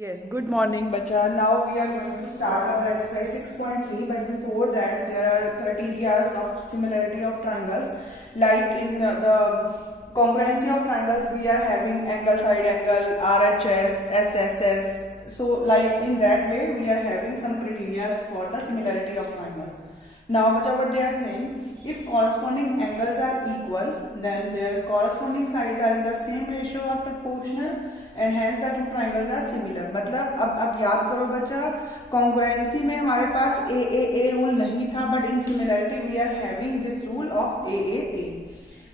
Yes, good morning, bacha. Now we are going to start our exercise 6.3, but before that, there are criteria of similarity of triangles. Like in the congruency of triangles, we are having angle, side angle, RHS, SSS. So, like in that way, we are having some criteria for the similarity of triangles. Now, bacha, what they are saying, if corresponding angles are equal, then their corresponding sides are in the same ratio or proportional, and hence the two triangles are similar. मतलब अब याद करो बच्चा, कॉन्ग्रुएंसी में हमारे पास ए rule नहीं था, but in similarity we are having this rule of A.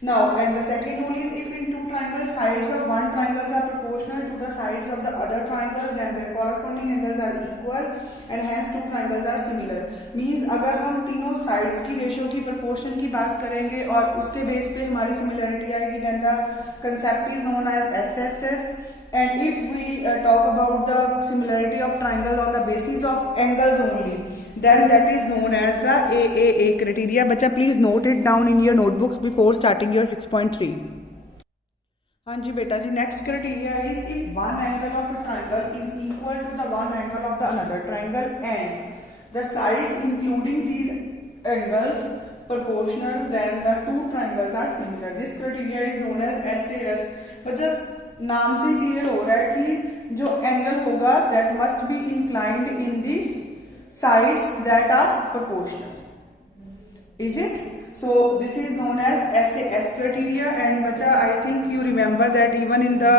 Now and the second rule is if in two triangles sides of one triangles are proportional to the sides of the other triangle then their corresponding angles are equal and hence two triangles are similar. Means अगर हम तीनों साइड्स की रेशियो की प्रोपोर्शन की बात करेंगे और उसके बेस पे हमारी सिमिलरिटी आएगी, then the concept is known as SSS. And if we talk about the similarity of triangle on the basis of angles only, then that is known as the AAA criteria. Bacha, please note it down in your notebooks before starting your 6.3. हाँ जी बेटा जी, next criteria is if one angle of a triangle is equal to the one angle of the another triangle and the sides including these angles proportional, then the two triangles are similar. This criteria is known as SAS. But just नाम से क्लियर हो रहा है कि जो angle होगा that must be inclined in the sides that are proportional. Is it? So this is known as SAS criteria, and bacha, I think you remember that even in the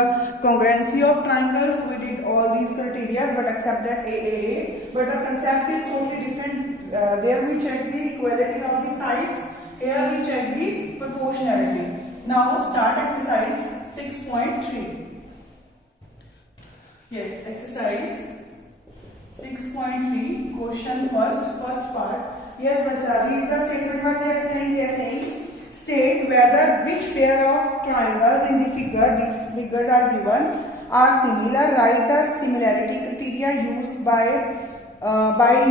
congruency of triangles we did all these criteria, but except that AAA. But the concept is totally different. There we check the equality of the sides. Here we check the proportionality. Now start exercise 6.3. Yes, exercise 6.3. Question first part. Yes, bacha, read the statement. What they are saying? They are saying, state whether which pair of triangles in the figure, these figures are given, are similar. Write the similarity criteria used by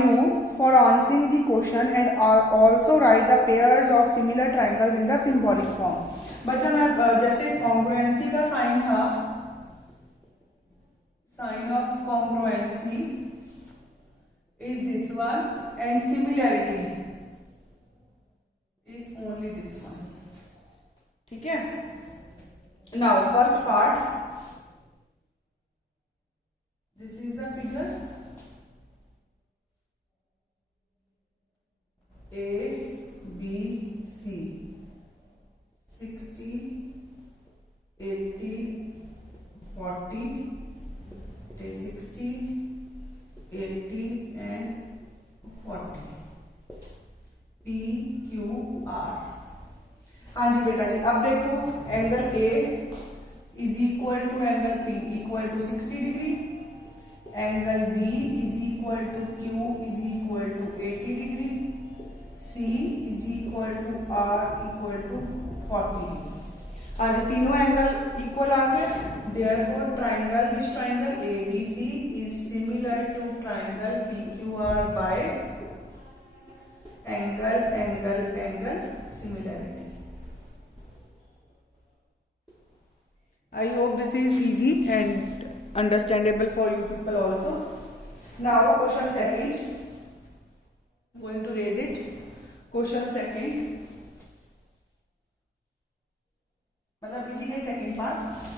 you for answering the question, and also write the pairs of similar triangles in the symbolic form. बच्चा मैं जैसे कॉन्ग्रुएंसी का sign था, sign of congruency is this one and similarity is only this one. ठीक है? Now first part, this is the figure A B C, 60 80 40 60 80 and 40, P Q R. हाँ जी बेटा जी, अब देखो angle A is equal to angle P equal to 60 degree, angle B is equal to Q is equal to 80 degree, C is equal to R equal to 40 degree. हाँ जी, तीनों angle equal आ गए. Therefore triangle, which triangle ABC is similar to triangle PQR by angle similarity. I hope this is easy and understandable for you people also. Now question second, I'm going to raise it. Question second, मतलब इसी के second part.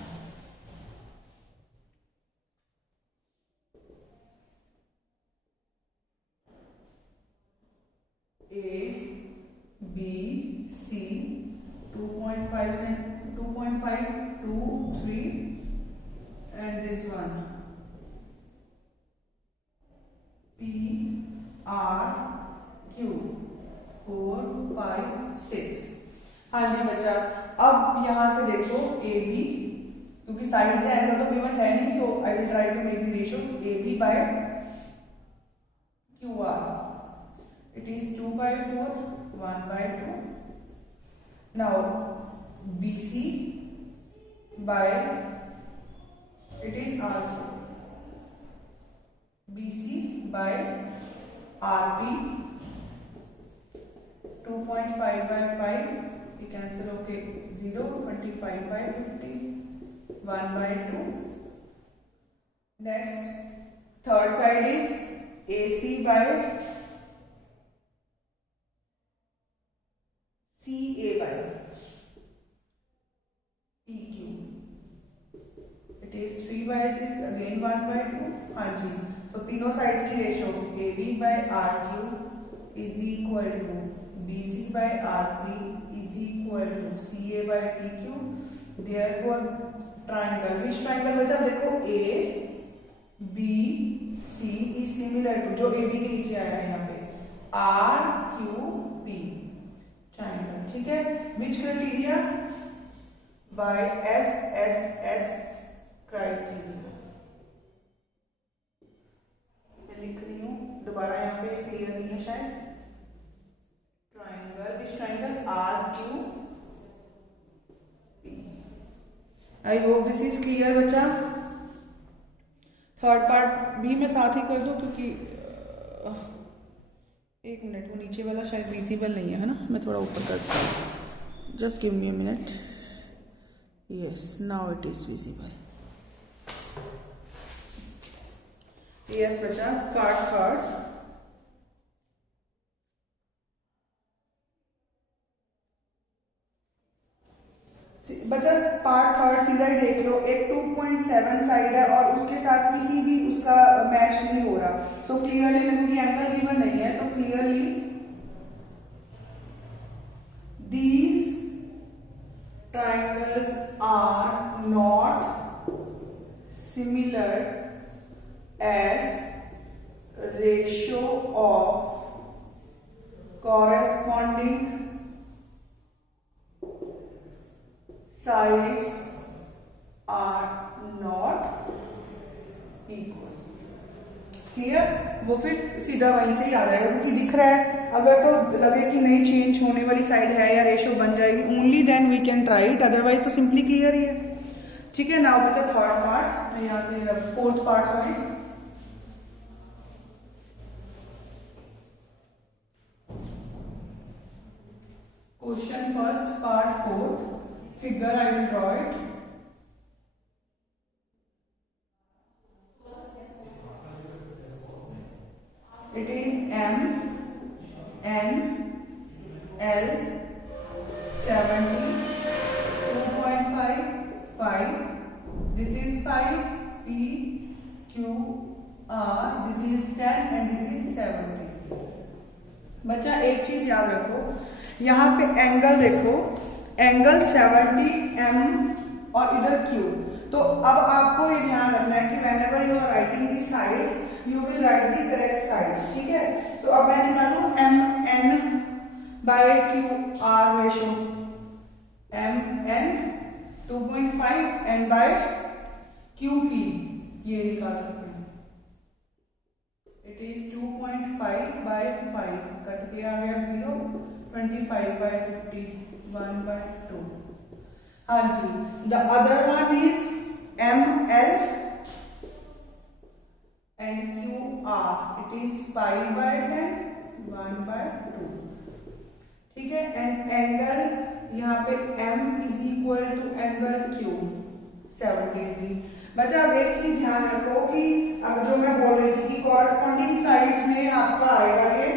A, B, C, 2.5 and 2.5, 2, 3, and this one P, R, Q, 4, 5, 6. हाँ जी बच्चा, अब यहाँ से देखो A B, क्योंकि साइड से एंगल तो गिवन है नहीं, so I will try to make the ratios A B by Q R. It is 2 by 4, 1 by 2. Now BC by, it is RQ. BC by RP, 2.5 by 5, we cancel, okay, 0, 25 by 50, 1 by 2. Next, third side is AC by CA by PQ. It is 3 by 6, again 1 by 2. हाँ जी, so तीनों sides की ratio AB by RQ is equal to BC by RP is equal to CA by PQ. Therefore, triangle, which triangle बचा? देखो A B C is similar to, जो AB के नीचे आया है यहाँ पे, RQP triangle. ठीक है, which criteria? By SSS criteria. मैं लिख रही हूँ दोबारा, यहाँ पे क्लियर नहीं है शायद. Triangle, which triangle? RQP. I hope this is clear बच्चा. थर्ड पार्ट भी मैं साथ ही कर दूं क्योंकि एक मिनट, वो नीचे वाला शायद विजिबल नहीं है ना, मैं थोड़ा ऊपर करता हूँ. Just give me a minute. Yes, now it is visible. Yes बच्चा, पार्ट थर्ड. बच्चा पार्ट थर्ड सीधा ही देख लो. एक 2.7 साइड है और उसके साथ किसी भी उसका मैच नहीं हो रहा. सो क्लियरली, क्योंकि एंगल गिवन नहीं है, तो clearly these triangles are not similar as ratio of corresponding sides are not equal. Clear? वो फिर सीधा वहीं से ही आ जाएगा क्योंकि दिख रहा है. अगर तो लगे कि नहीं चेंज होने वाली साइड है या रेशो बन जाएगी, only then we can try it, otherwise तो सिंपली क्लियर ही है. ठीक है, नाउ बचा थर्ड पार्ट. मैं यहाँ से fourth part sorry. Question first, part fourth. Figure I will draw it. It is M N L 70 2.5 5. This is 5 P Q R. This is 10 and this is 70. बच्चा एक चीज याद रखो, यहाँ पे एंगल देखो, एंगल 70 M और इधर Q. तो अब आपको ये ध्यान रखना है कि whenever you are writing the sides, you will write the correct sides. ठीक है, तो अब मैं निकालूं M N by Q R ratio. M N 2.5 and by Q P ये निकाल सकते हैं. It is 2.5 by 5. कट के आ गया 0. 25 by 50. 1 by 2. हाँ जी, the other one is M L and Q R. It is 5 by 10, 1 by 2. ठीक है, and angle यहाँ पे M is equal to angle Q 70 डिग्री. बच्चा अब एक चीज ध्यान रखो कि अब जो मैं बोल रही थी कि कॉरेस्पॉन्डिंग साइड्स में आपका आएगा ये,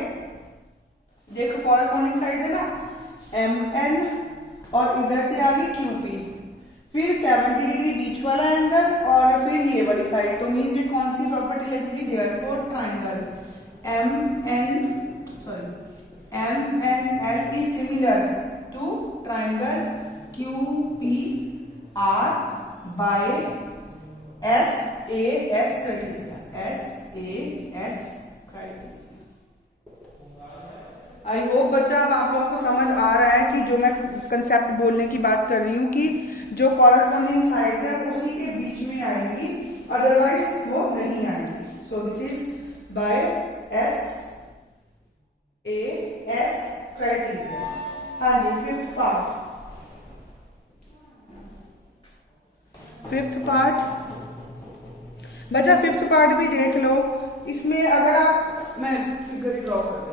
देखो कॉरेस्पॉन्डिंग साइड्स है ना, MN और इधर से आ गई QP, फिर 70 डिग्री बीच वाला एंगल और फिर ये वाली साइड. तो मीन्स ये कौन सी प्रॉपर्टी लगेगी? Therefore triangle MNL is similar to triangle QPR by SAS criteria. SAS criteria. I hope बच्चा अब आप लोगों को समझ आ रहा है कि जो मैं कंसेप्ट बोलने की बात कर रही हूँ कि जो कॉरेस्पॉन्डिंग साइड्स है उसी के बीच में आएंगी, अदरवाइज वो नहीं आएंगी. So this is by SAS criteria. हाँ जी, फिफ्थ पार्ट बच्चा, फिफ्थ पार्ट भी देख लो. इसमें अगर आप, मैं फिगर ड्रॉ कर देती हूँ.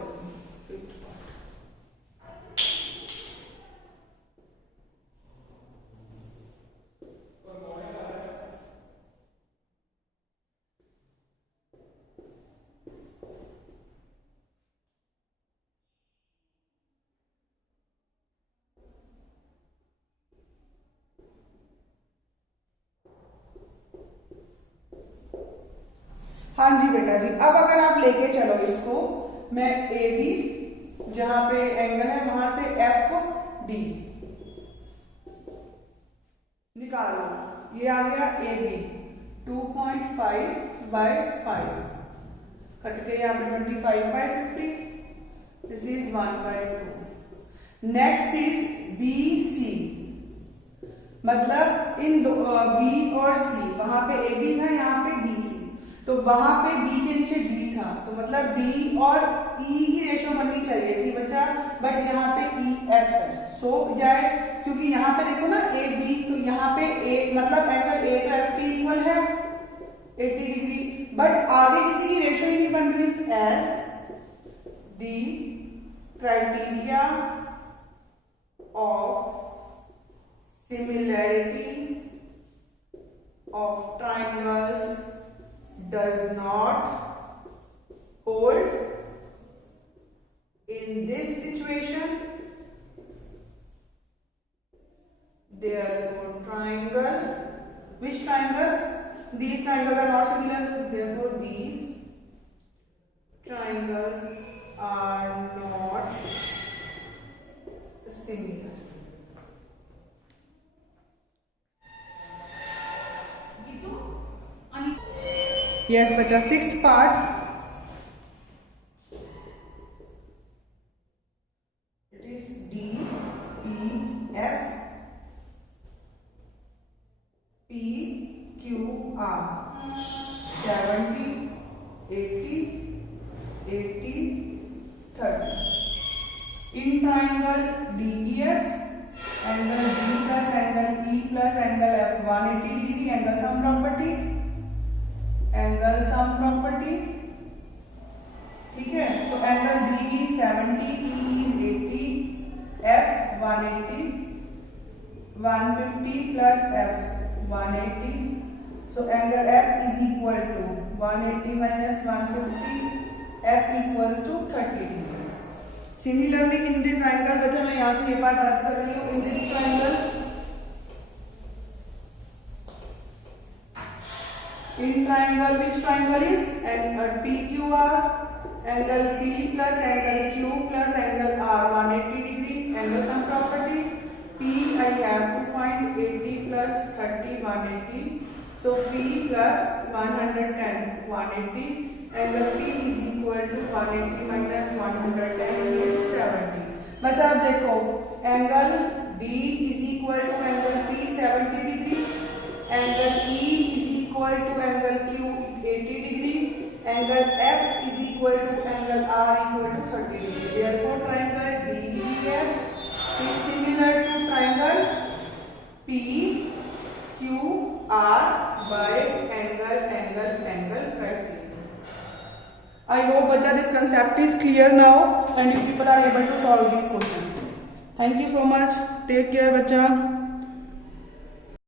हाँ जी बेटा जी, अब अगर आप लेके चलो इसको, मैं ए बी जहां पे एंगल है वहां से एफ डी निकाल लो, ये आ गया ए बी 2.5/5, कट के यहाँ पे 25/50, this is 1/2। Next is B C, मतलब इन बी और सी, वहां पे ए बी था, यहाँ पे बी सी, तो वहां पे बी के नीचे डी था, तो मतलब डी और ई की रेशो बननी चाहिए थी बच्चा, बट यहाँ पे ई एफ है, सो जाए, क्योंकि यहाँ पे देखो ना ए बी, तो यहाँ पे ए मतलब एंगल ए का एफ के इक्वल है 80 डिग्री, बट आगे किसी की रेशो ही नहीं बन रही। As the criteria of similarity of triangles does not hold in this situation, therefore triangle, which triangle, these triangles are not similar, therefore these triangles are not similar। Yes बच्चा, sixth part, it is D E F P Q R 70 80 80 30। In triangle DEF, angle D plus angle E plus angle F 180 degree, angle sum property, angle sum property, ठीक है। So angle D is 70, E is 80, F 180, 150 plus F 180, so angle F is equal to 180 minus 150, F equals to 30 degree. Similarly in the triangle, बच्चा मैं यहाँ से ये पार्ट रद्द कर रही हूँ, in this triangle, in triangle, which triangle is angle PQR, angle P plus angle Q plus angle R 180 degree, angle sum property, P I have to find 80 plus 30 180, so P plus 110 180, angle P is equal to 180 minus 110 is 70। बच्चा अब देखो, angle D is equal to angle P 70 degree, angle E is equal to angle Q 80 degree, angle F is equal to angle R equal to 30 degree, therefore triangle DEF is similar to triangle PQR by angle criteria। I hope bacha this concept is clear now and you people are able to solve these questions। Thank you so much, take care bacha।